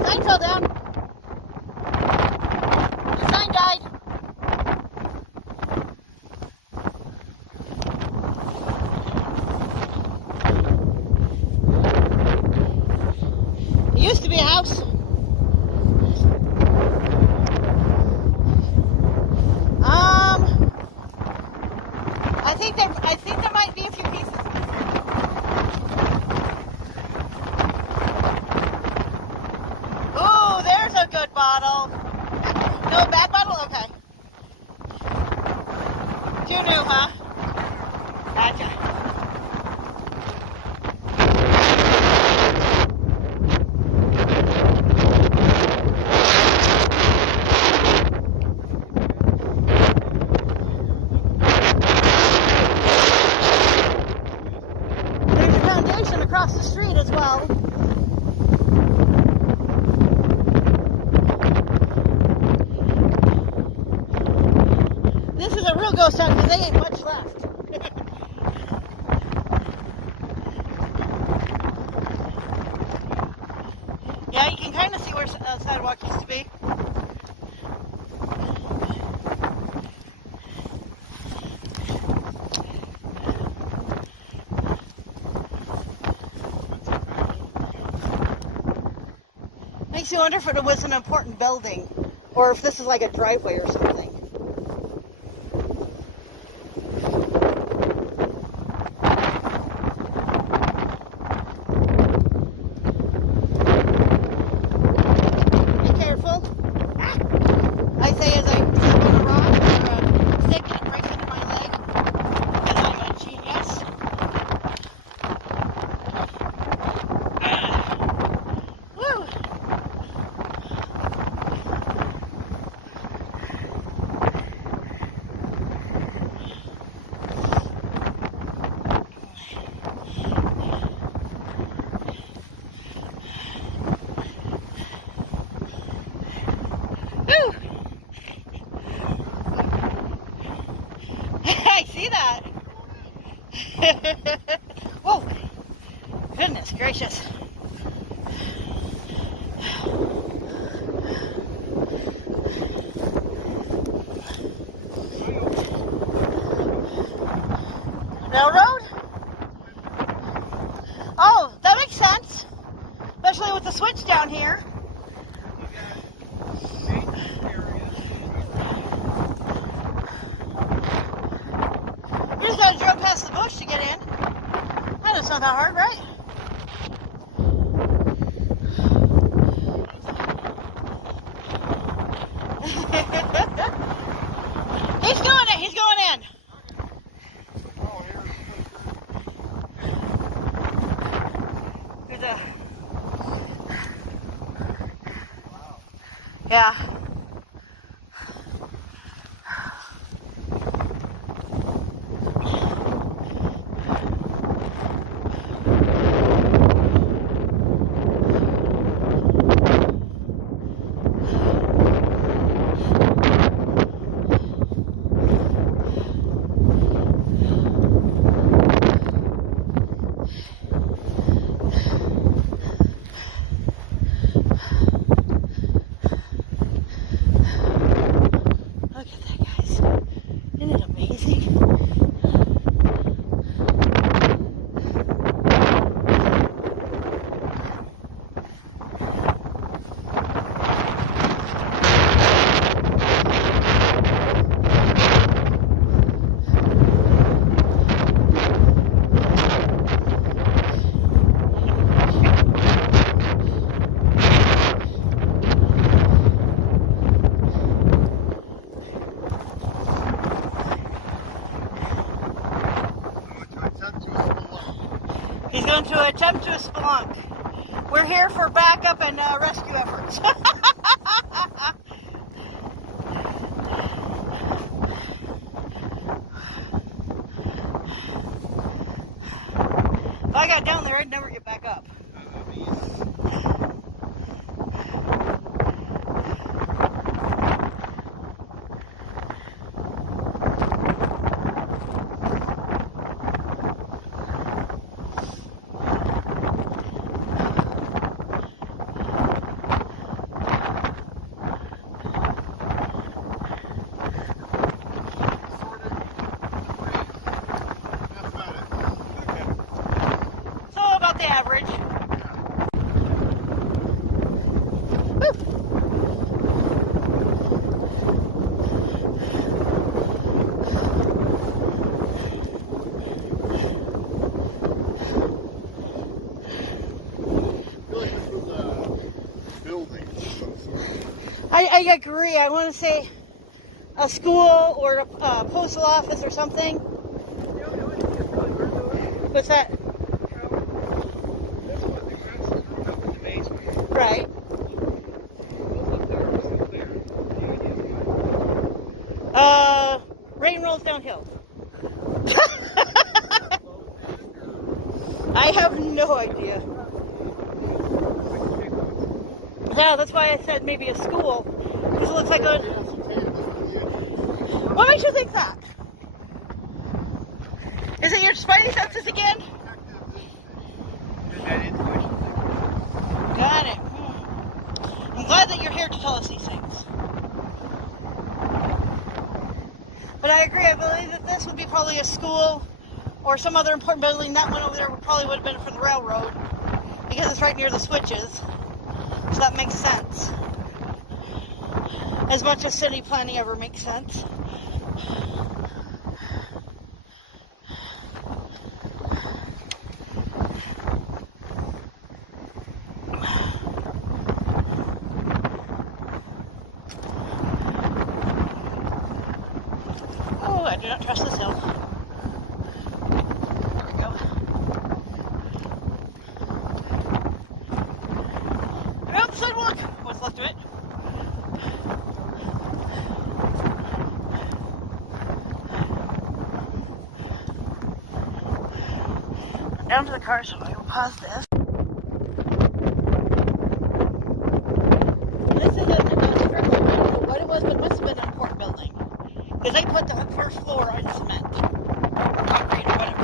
Sign fell down. The sign died. Oh, bad bottle? Okay. Too new, huh? Gotcha. There's your foundation across the street as well. This is a real ghost town because they ain't much left. Yeah, you can kind of see where the sidewalk used to be. Makes you wonder if it was an important building or if this is like a driveway or something. I say as I step on a rock or a stick and it breaks into my leg, because I'm a genius. Woo! Woo! I see that. Whoa! Goodness gracious. Railroad? Oh, that makes sense. Especially with the switch down here. We just gotta drive past the bush to get in. That's not that hard, right? He's going in. He's going in. Here's a. Yeah. He's going to attempt to spelunk. We're here for backup and rescue efforts. If I got down there, I'd never get back up. I agree. I want to say a school or a postal office or something. What's that? Right. Rain rolls downhill. I have no idea. Yeah, that's why I said maybe a school. Because it looks like a... What makes you think that? Is it your spidey senses again? Got it. I'm glad that you're here to tell us these things. But I agree. I believe that this would be probably a school or some other important building. That one over there would have been for the railroad because it's right near the switches. So that makes sense. As much as city planning ever makes sense. Oh, I do not trust this hill. There we go. Out the sidewalk! What's left of it? Down to the car, so I will pause this. This isn't a I don't know what it was, but it must have been an important building. Because they put the first floor on cement. Or concrete or whatever.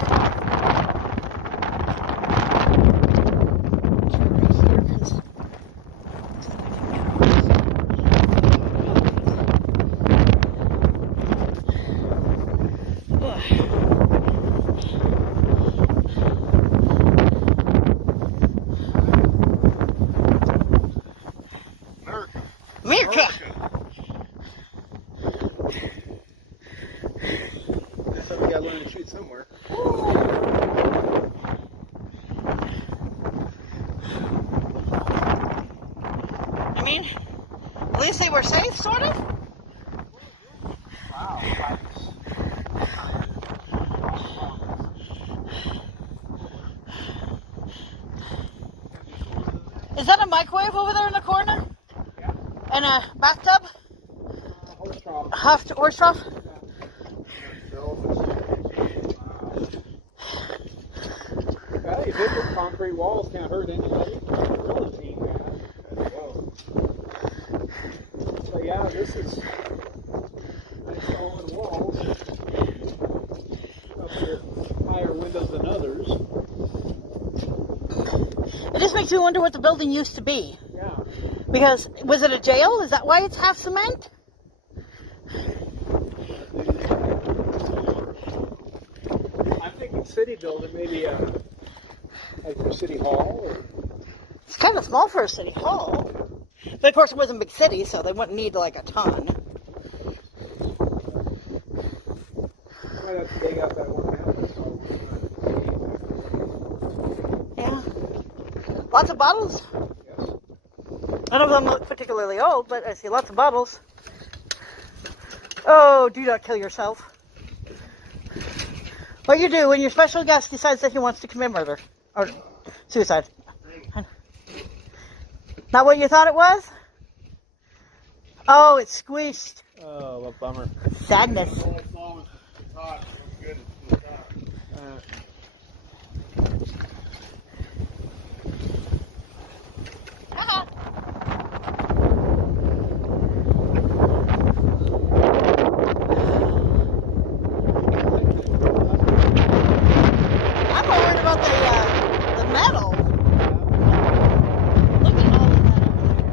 America! So we gotta learn to shoot somewhere. I mean, at least they were safe, sort of. Wow. Is that a microwave over there in the corner? Yeah. And a bathtub? Horse trough? Hey, bigger concrete walls can't hurt anybody. So yeah, this is nice solid walls. Up here, higher windows than others. It just makes me wonder what the building used to be. Yeah. Because, was it a jail? Is that why it's half cement? I'm thinking city building, maybe like for city hall. Or... It's kind of small for a city hall. But of course it wasn't a big city, so they wouldn't need like a ton. Might have to dig up that one house. Yeah. Lots of bottles. Yes. None of them look particularly old, but I see lots of bottles. Oh, do not kill yourself. What you do when your special guest decides that he wants to commit murder. Or suicide. Not what you thought it was? Oh, it's squished. Oh, a bummer. Sadness. I'm worried about the metal. Look at all of that over there.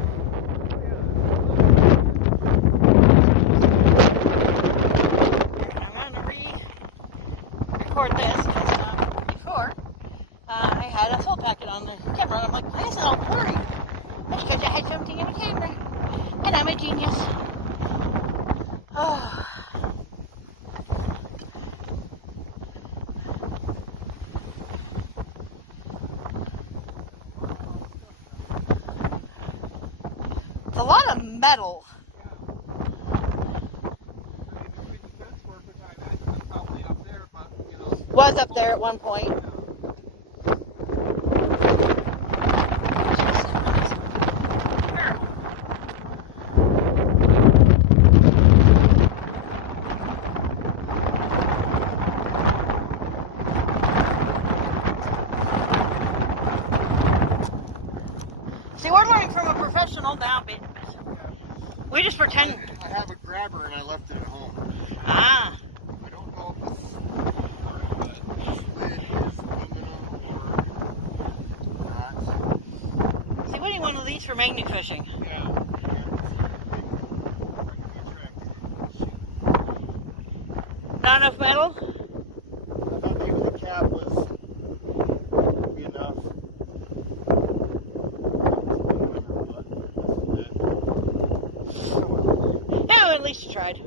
I'm going to re-record this because before I had a full packet on the camera and I'm like, why is it all blurry? That's because I had something in the camera. And I'm a genius. Oh. It's a lot of metal. Was up there at one point. See, we're learning from a professional now, but we just pretend. I have a grabber and I left it at home. Ah. I don't know if this lid is aluminum or not. See, we need one of these for magnet fishing. Not enough metal? I thought maybe the cap was would be enough. Yeah, well, at least you tried.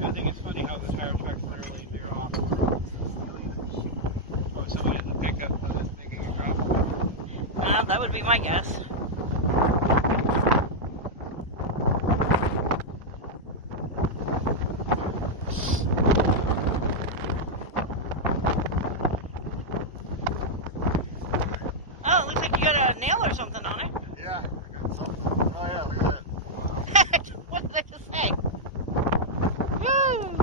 I think it's funny how the tire tracks literally veer off. Or somebody has a pickup for this making a drop. That would be my guess. Oh, it looks like you got a nail or something on it. Yeah, I got something. Oh yeah, look at that. What did I just say? Woo!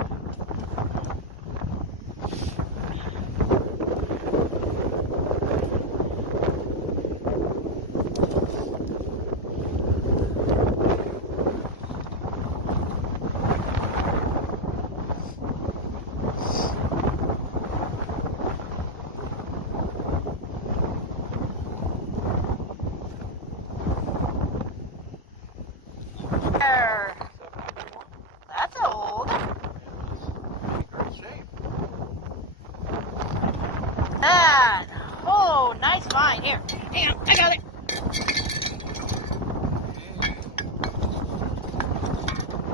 There. That's old. Great shape. That. Oh, nice find. Here. Hang on. I got it.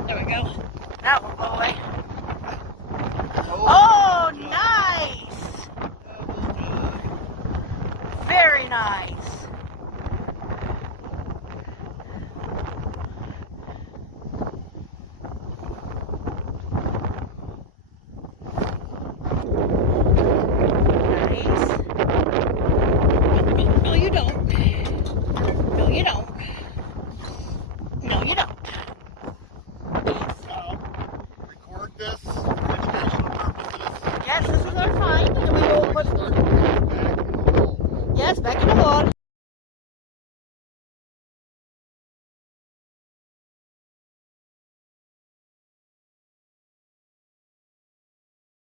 There we go. Now we'll blow away. Oh, nice. Very nice. No, you don't. No, you don't. No, you don't. Record this for educational purposes. Yes, this is our find, and we will put Start back in the hole. yes back in the log.